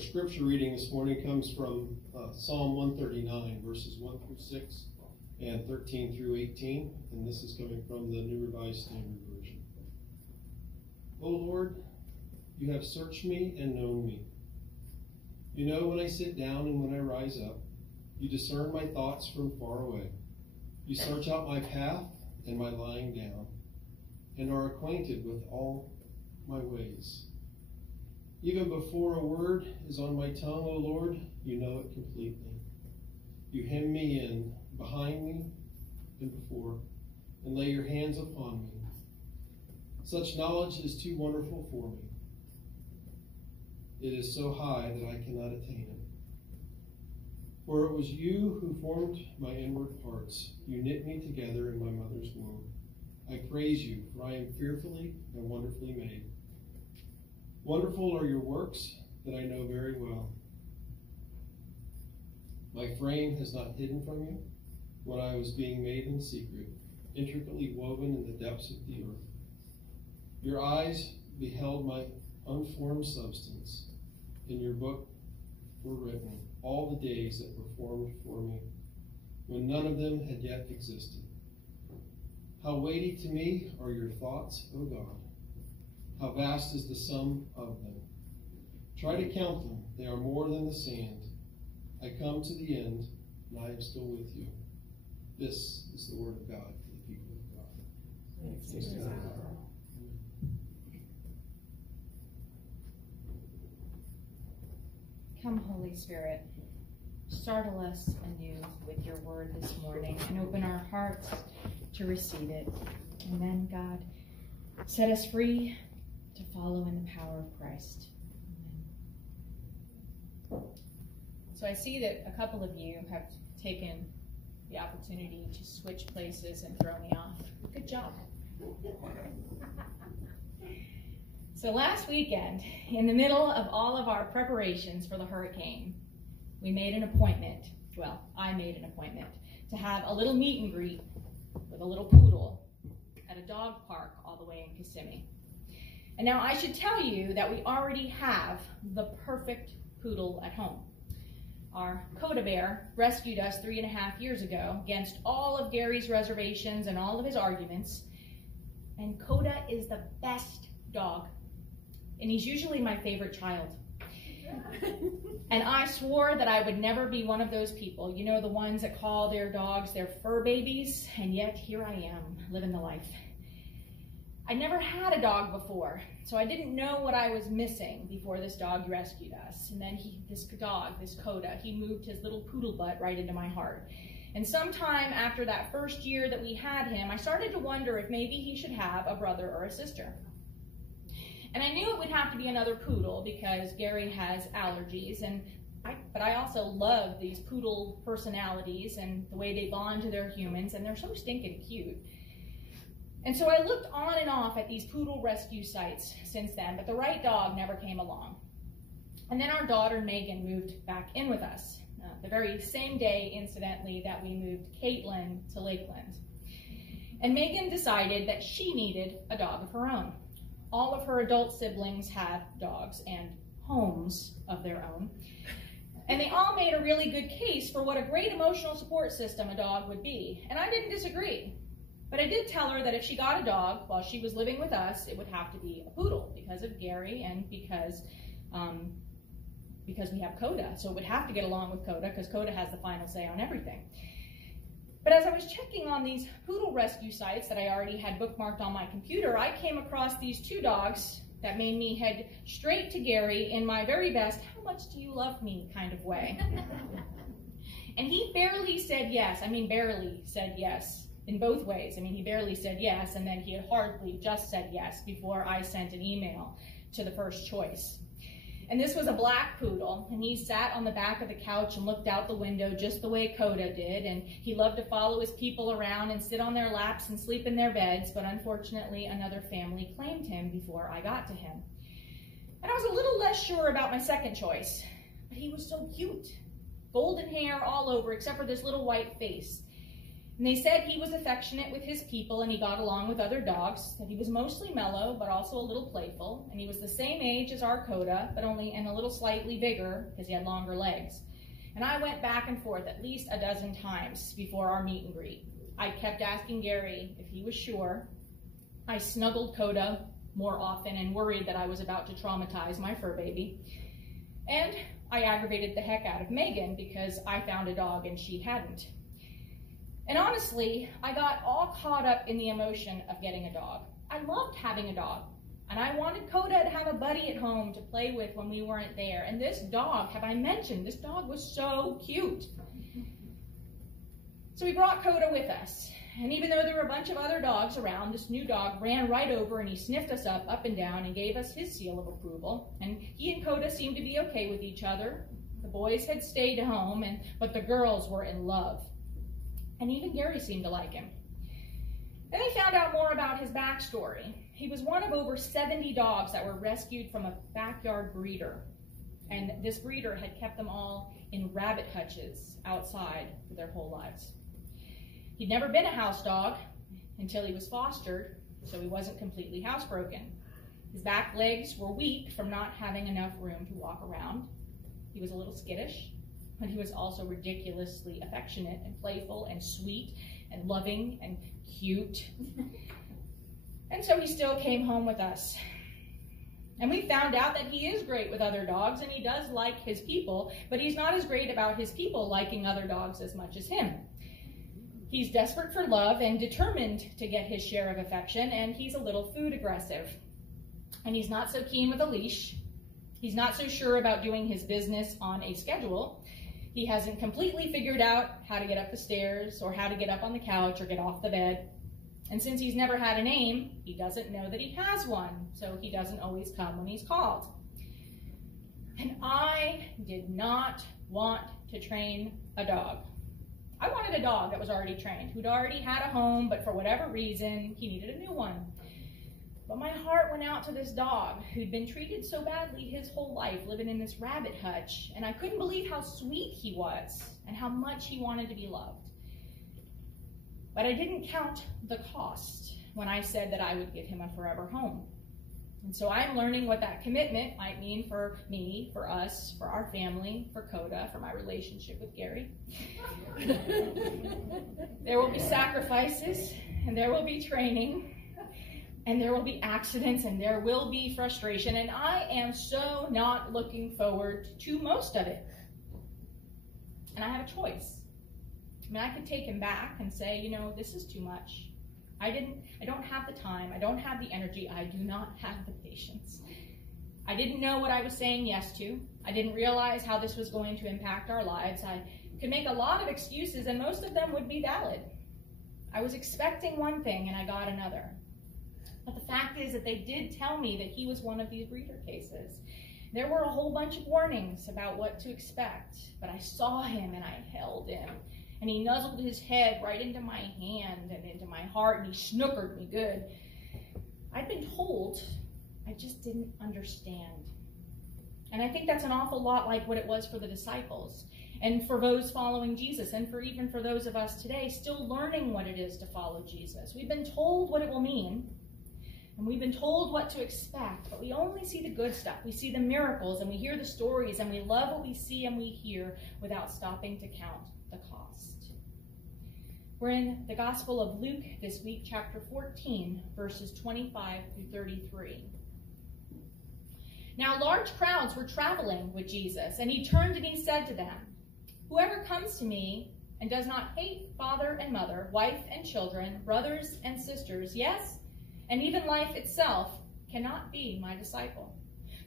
Our scripture reading this morning comes from Psalm 139, verses 1 through 6 and 13 through 18, and this is coming from the New Revised Standard Version. O Lord, you have searched me and known me. You know when I sit down and when I rise up. You discern my thoughts from far away. You search out my path and my lying down, and are acquainted with all my ways. Even before a word is on my tongue, O Lord, you know it completely. You hem me in, behind me and before, and lay your hands upon me. Such knowledge is too wonderful for me. It is so high that I cannot attain it. For it was you who formed my inward parts. You knit me together in my mother's womb. I praise you, for I am fearfully and wonderfully made. Wonderful are your works that I know very well. My frame has not hidden from you when I was being made in secret, intricately woven in the depths of the earth. Your eyes beheld my unformed substance. In your book were written all the days that were formed for me, when none of them had yet existed. How weighty to me are your thoughts, O God. How vast is the sum of them. Try to count them. They are more than the sand. I come to the end, and I am still with you. This is the word of God for the people of God. Thanks be to God. Come, Holy Spirit, startle us anew with your word this morning and open our hearts to receive it. And then, God, set us free to follow in the power of Christ. Amen. So I see that a couple of you have taken the opportunity to switch places and throw me off. Good job. So last weekend, in the middle of all of our preparations for the hurricane, we made an appointment, well, I made an appointment, to have a little meet and greet with a little poodle at a dog park all the way in Kissimmee. And now I should tell you that we already have the perfect poodle at home. Our Coda Bear rescued us 3.5 years ago against all of Gary's reservations and all of his arguments. And Coda is the best dog. And he's usually my favorite child. And I swore that I would never be one of those people, you know, the ones that call their dogs their fur babies, and yet here I am, living the life. I never had a dog before, so I didn't know what I was missing before this dog rescued us. And then this Coda, he moved his little poodle butt right into my heart. And sometime after that first year that we had him, I started to wonder if maybe he should have a brother or a sister. And I knew it would have to be another poodle because Gary has allergies, but I also love these poodle personalities and the way they bond to their humans, and they're so stinking cute. And so I looked on and off at these poodle rescue sites since then, but the right dog never came along. And then our daughter Megan moved back in with us, the very same day, incidentally, that we moved Caitlin to Lakeland. And Megan decided that she needed a dog of her own. All of her adult siblings have dogs and homes of their own. And they all made a really good case for what a great emotional support system a dog would be. And I didn't disagree. But I did tell her that if she got a dog while she was living with us, it would have to be a poodle because of Gary and because we have Coda. So it would have to get along with Coda because Coda has the final say on everything. But as I was checking on these poodle rescue sites that I already had bookmarked on my computer, I came across these two dogs that made me head straight to Gary in my very best, how much do you love me kind of way. And he barely said yes. I mean, barely said yes in both ways. I mean, he barely said yes, and then he had hardly just said yes before I sent an email to the first choice. And this was a black poodle, and he sat on the back of the couch and looked out the window just the way Coda did, and he loved to follow his people around and sit on their laps and sleep in their beds, but unfortunately another family claimed him before I got to him. And I was a little less sure about my second choice, but he was so cute. Golden hair all over except for this little white face. And they said he was affectionate with his people and he got along with other dogs, that he was mostly mellow but also a little playful, and he was the same age as our Coda, but only and a little slightly bigger because he had longer legs. And I went back and forth at least a dozen times before our meet and greet. I kept asking Gary if he was sure. I snuggled Coda more often and worried that I was about to traumatize my fur baby. And I aggravated the heck out of Megan because I found a dog and she hadn't. And honestly, I got all caught up in the emotion of getting a dog. I loved having a dog, and I wanted Coda to have a buddy at home to play with when we weren't there. And this dog, have I mentioned, this dog was so cute. So we brought Coda with us, and even though there were a bunch of other dogs around, this new dog ran right over and he sniffed us up and down, and gave us his seal of approval. And he and Coda seemed to be okay with each other. The boys had stayed home, but the girls were in love. And even Gary seemed to like him. Then I found out more about his backstory. He was one of over 70 dogs that were rescued from a backyard breeder. And this breeder had kept them all in rabbit hutches outside for their whole lives. He'd never been a house dog until he was fostered, so he wasn't completely housebroken. His back legs were weak from not having enough room to walk around. He was a little skittish, but he was also ridiculously affectionate and playful and sweet and loving and cute. And so he still came home with us. And we found out that he is great with other dogs and he does like his people, but he's not as great about his people liking other dogs as much as him. He's desperate for love and determined to get his share of affection, and he's a little food aggressive. And he's not so keen with a leash. He's not so sure about doing his business on a schedule. He hasn't completely figured out how to get up the stairs or how to get up on the couch or get off the bed. And since he's never had a name, he doesn't know that he has one, so he doesn't always come when he's called. And I did not want to train a dog. I wanted a dog that was already trained, who'd already had a home, but for whatever reason, he needed a new one. But my heart went out to this dog who'd been treated so badly his whole life, living in this rabbit hutch, and I couldn't believe how sweet he was and how much he wanted to be loved. But I didn't count the cost when I said that I would give him a forever home. And so I'm learning what that commitment might mean for me, for us, for our family, for Coda, for my relationship with Gary. There will be sacrifices, and there will be training, and there will be accidents, and there will be frustration, and I am so not looking forward to most of it. And I have a choice. I mean, I could take him back and say, you know, this is too much. I don't have the time, I don't have the energy, I do not have the patience. I didn't know what I was saying yes to. I didn't realize how this was going to impact our lives. I could make a lot of excuses and most of them would be valid. I was expecting one thing and I got another. But the fact is that they did tell me that he was one of these breeder cases. There were a whole bunch of warnings about what to expect, but I saw him and I held him. And he nuzzled his head right into my hand and into my heart, and he snookered me good. I'd been told, I just didn't understand. And I think that's an awful lot like what it was for the disciples, and for those following Jesus, and even for those of us today still learning what it is to follow Jesus. We've been told what it will mean, and we've been told what to expect, but we only see the good stuff. We see the miracles, and we hear the stories, and we love what we see and we hear without stopping to count the cost. We're in the Gospel of Luke this week, chapter 14, verses 25 through 33. Now large crowds were traveling with Jesus, and he turned and he said to them, "Whoever comes to me and does not hate father and mother, wife and children, brothers and sisters, yes, and even life itself, cannot be my disciple.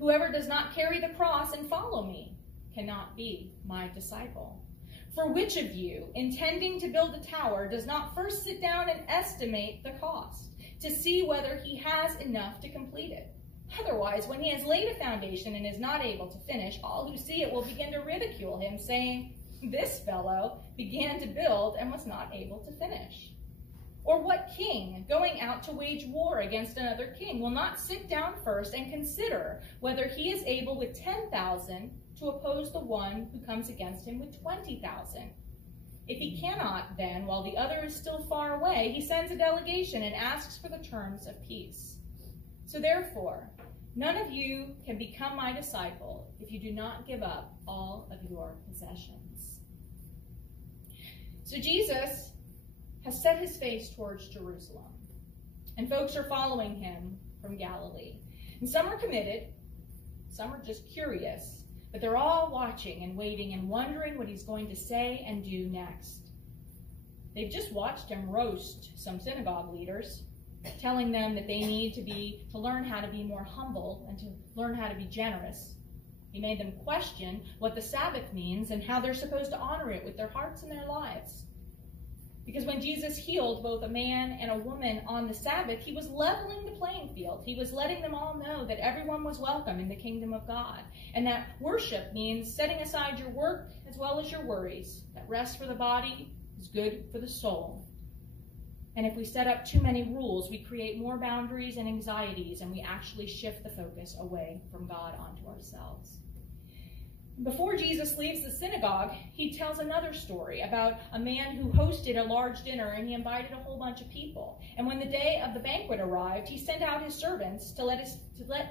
Whoever does not carry the cross and follow me cannot be my disciple. For which of you, intending to build a tower, does not first sit down and estimate the cost, to see whether he has enough to complete it? Otherwise, when he has laid a foundation and is not able to finish, all who see it will begin to ridicule him, saying, 'This fellow began to build and was not able to finish.' Or what king, going out to wage war against another king, will not sit down first and consider whether he is able with 10,000 to oppose the one who comes against him with 20,000? If he cannot, then, while the other is still far away, he sends a delegation and asks for the terms of peace. So therefore, none of you can become my disciple if you do not give up all of your possessions. So Jesus has set his face towards Jerusalem, and folks are following him from Galilee. And some are committed, some are just curious, but they're all watching and waiting and wondering what he's going to say and do next. They've just watched him roast some synagogue leaders, telling them that they need to learn how to be more humble and to learn how to be generous. He made them question what the Sabbath means and how they're supposed to honor it with their hearts and their lives. Because when Jesus healed both a man and a woman on the Sabbath, he was leveling the playing field. He was letting them all know that everyone was welcome in the kingdom of God, and that worship means setting aside your work as well as your worries, that rest for the body is good for the soul. And if we set up too many rules, we create more boundaries and anxieties, and we actually shift the focus away from God onto ourselves. Before Jesus leaves the synagogue, he tells another story about a man who hosted a large dinner, and he invited a whole bunch of people. And when the day of the banquet arrived, he sent out his servants to let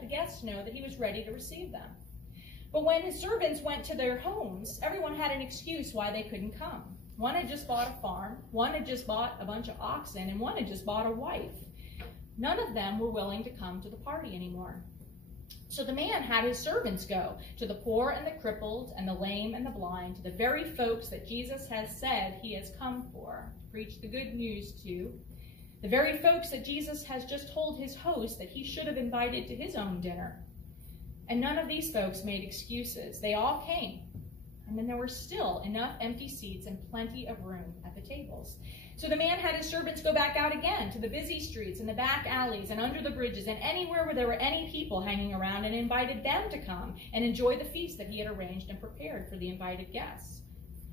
the guests know that he was ready to receive them. But when his servants went to their homes, everyone had an excuse why they couldn't come. One had just bought a farm, one had just bought a bunch of oxen, and one had just bought a wife. None of them were willing to come to the party anymore. So the man had his servants go to the poor and the crippled and the lame and the blind, to the very folks that Jesus has said he has come for, to preach the good news to, the very folks that Jesus has just told his host that he should have invited to his own dinner. And none of these folks made excuses. They all came. And then there were still enough empty seats and plenty of room at the tables. So the man had his servants go back out again to the busy streets and the back alleys and under the bridges and anywhere where there were any people hanging around, and invited them to come and enjoy the feast that he had arranged and prepared for the invited guests.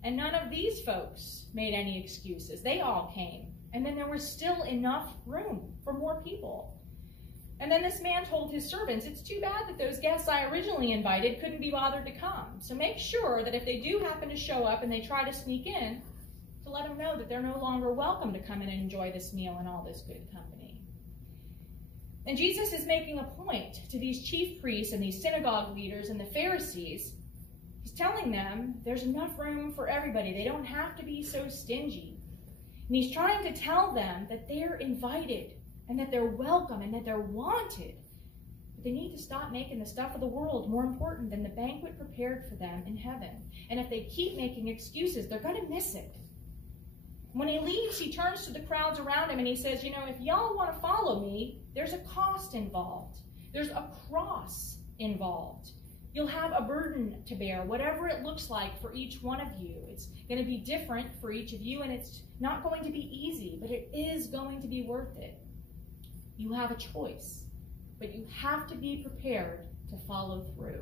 And none of these folks made any excuses. They all came. And then there was still enough room for more people. And then this man told his servants, it's too bad that those guests I originally invited couldn't be bothered to come. So make sure that if they do happen to show up and they try to sneak in, to let them know that they're no longer welcome to come in and enjoy this meal and all this good company. And Jesus is making a point to these chief priests and these synagogue leaders and the Pharisees. He's telling them there's enough room for everybody. They don't have to be so stingy. And he's trying to tell them that they're invited and that they're welcome and that they're wanted. But they need to stop making the stuff of the world more important than the banquet prepared for them in heaven. And if they keep making excuses, they're going to miss it. When he leaves, he turns to the crowds around him and he says, if y'all want to follow me, there's a cost involved. There's a cross involved. You'll have a burden to bear, whatever it looks like for each one of you. It's going to be different for each of you, and it's not going to be easy, but it is going to be worth it. You have a choice, but you have to be prepared to follow through.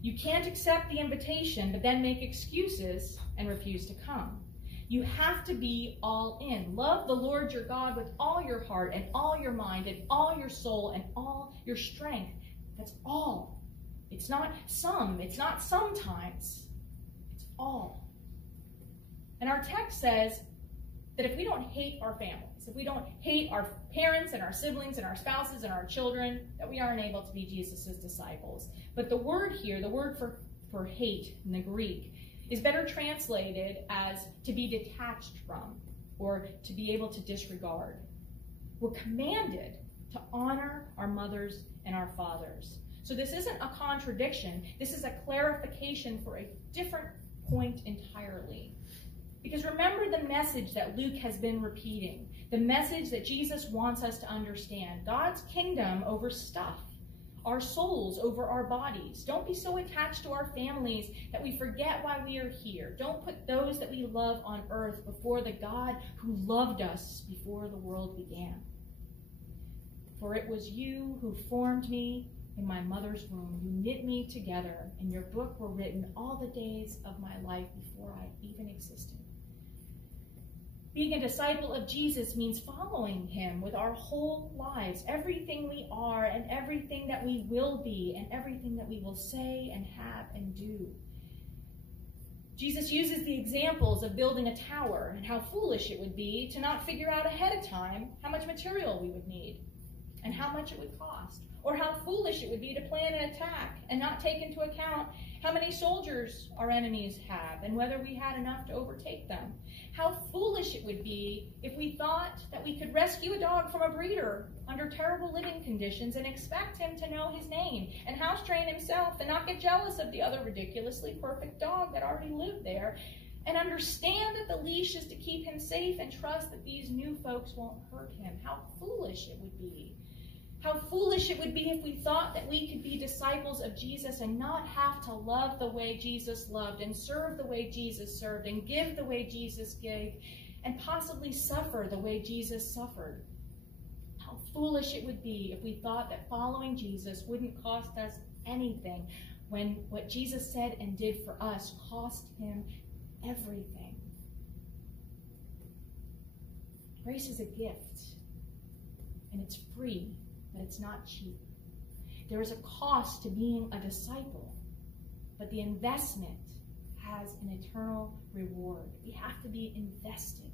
You can't accept the invitation, but then make excuses and refuse to come. You have to be all in. Love the Lord your God with all your heart and all your mind and all your soul and all your strength. That's all. It's not some. It's not sometimes. It's all. And our text says that if we don't hate our families, if we don't hate our parents and our siblings and our spouses and our children, that we aren't able to be Jesus' disciples. But the word here, the word for hate in the Greek, is better translated as to be detached from or to be able to disregard. We're commanded to honor our mothers and our fathers. So this isn't a contradiction. This is a clarification for a different point entirely. Because remember the message that Luke has been repeating, the message that Jesus wants us to understand. God's kingdom over stuff, our souls over our bodies. Don't be so attached to our families that we forget why we are here. Don't put those that we love on earth before the God who loved us before the world began. For it was you who formed me in my mother's womb. You knit me together. In your book were written all the days of my life before I even existed. Being a disciple of Jesus means following him with our whole lives, everything we are and everything that we will be and everything that we will say and have and do. Jesus uses the examples of building a tower and how foolish it would be to not figure out ahead of time how much material we would need and how much it would cost, or how foolish it would be to plan an attack and not take into account how many soldiers our enemies have and whether we had enough to overtake them. How foolish it would be if we thought that we could rescue a dog from a breeder under terrible living conditions and expect him to know his name and house train himself and not get jealous of the other ridiculously perfect dog that already lived there, and understand that the leash is to keep him safe and trust that these new folks won't hurt him. How foolish it would be. How foolish it would be if we thought that we could be disciples of Jesus and not have to love the way Jesus loved and serve the way Jesus served and give the way Jesus gave and possibly suffer the way Jesus suffered. How foolish it would be if we thought that following Jesus wouldn't cost us anything when what Jesus said and did for us cost him everything. Grace is a gift, and it's free. But it's not cheap. There is a cost to being a disciple, but the investment has an eternal reward. We have to be invested,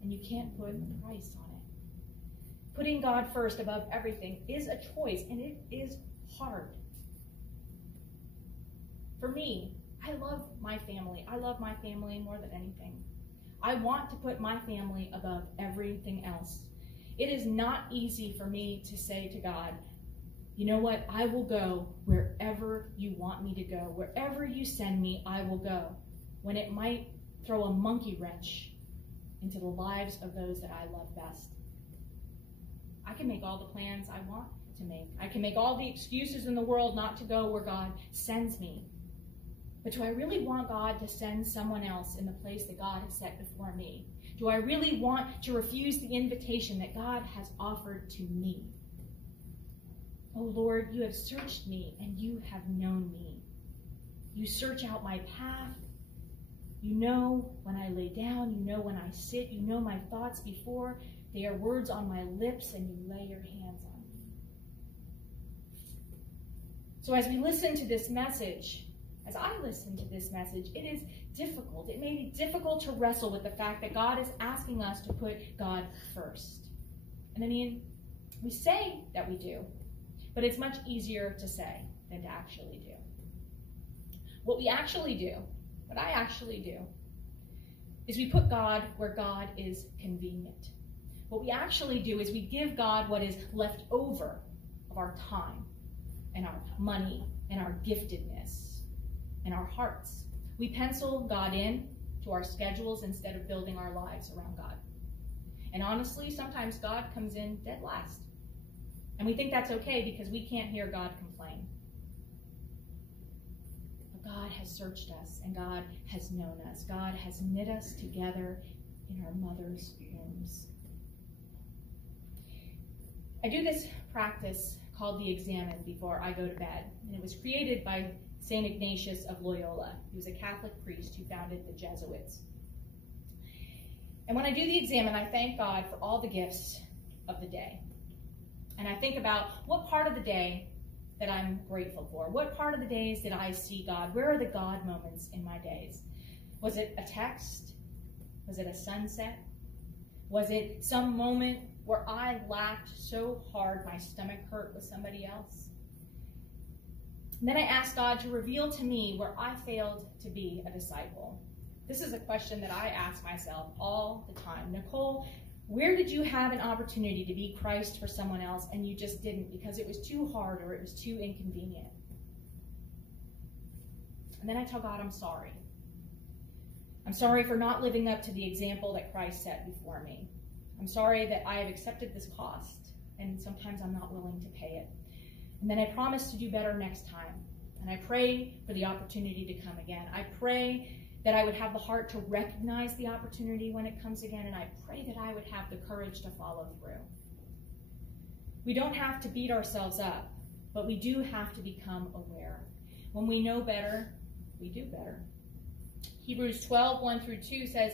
and you can't put a price on it. Putting God first above everything is a choice, and it is hard. For me, I love my family. I love my family more than anything. I want to put my family above everything else. It is not easy for me to say to God, you know what, I will go wherever you want me to go. Wherever you send me, I will go. When it might throw a monkey wrench into the lives of those that I love best. I can make all the plans I want to make. I can make all the excuses in the world not to go where God sends me. But do I really want God to send someone else in the place that God has set before me? Do I really want to refuse the invitation that God has offered to me? Oh Lord, you have searched me and you have known me. You search out my path. You know when I lay down. You know when I sit. You know my thoughts before they are words on my lips, and you lay your hands on me. So as we listen to this message, as I listen to this message, it is difficult. It may be difficult to wrestle with the fact that God is asking us to put God first. And I mean, we say that we do, but it's much easier to say than to actually do. What I actually do, is we put God where God is convenient. What we actually do is we give God what is left over of our time and our money and our giftedness and our hearts. We pencil God in to our schedules instead of building our lives around God. And honestly, sometimes God comes in dead last. And we think that's okay because we can't hear God complain. But God has searched us, and God has known us. God has knit us together in our mother's wombs. I do this practice called the examen before I go to bed. And it was created by St. Ignatius of Loyola. He was a Catholic priest who founded the Jesuits. And when I do the examen, I thank God for all the gifts of the day. And I think about what part of the day that I'm grateful for. What part of the days did I see God? Where are the God moments in my days? Was it a text? Was it a sunset? Was it some moment where I laughed so hard my stomach hurt with somebody else? And then I asked God to reveal to me where I failed to be a disciple. This is a question that I ask myself all the time. Nicole, where did you have an opportunity to be Christ for someone else and you just didn't because it was too hard or it was too inconvenient? And then I tell God I'm sorry. I'm sorry for not living up to the example that Christ set before me. I'm sorry that I have accepted this cost, and sometimes I'm not willing to pay it. And then I promise to do better next time. And I pray for the opportunity to come again. I pray that I would have the heart to recognize the opportunity when it comes again, and I pray that I would have the courage to follow through. We don't have to beat ourselves up, but we do have to become aware. When we know better, we do better. Hebrews 12, 1 through 2 says,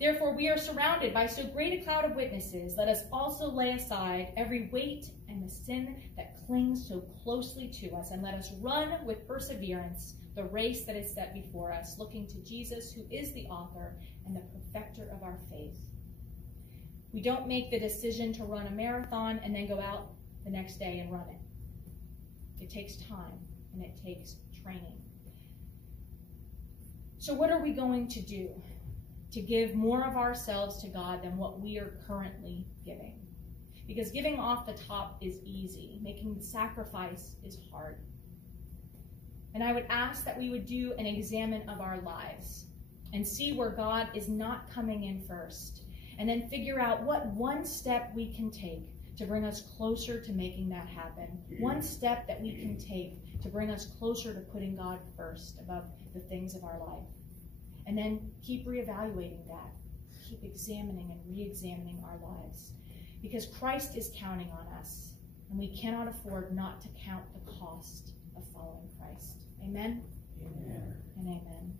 Therefore, we are surrounded by so great a cloud of witnesses. Let us also lay aside every weight and the sin that clings so closely to us, and let us run with perseverance the race that is set before us, looking to Jesus, who is the author and the perfecter of our faith. We don't make the decision to run a marathon and then go out the next day and run it. It takes time and it takes training. So what are we going to do to give more of ourselves to God than what we are currently giving? Because giving off the top is easy. Making the sacrifice is hard. And I would ask that we would do an examine of our lives and see where God is not coming in first, and then figure out what one step we can take to bring us closer to making that happen. One step that we can take to bring us closer to putting God first above the things of our life. And then keep reevaluating that. Keep examining and re-examining our lives. Because Christ is counting on us, and we cannot afford not to count the cost of following Christ. Amen? Amen. And amen.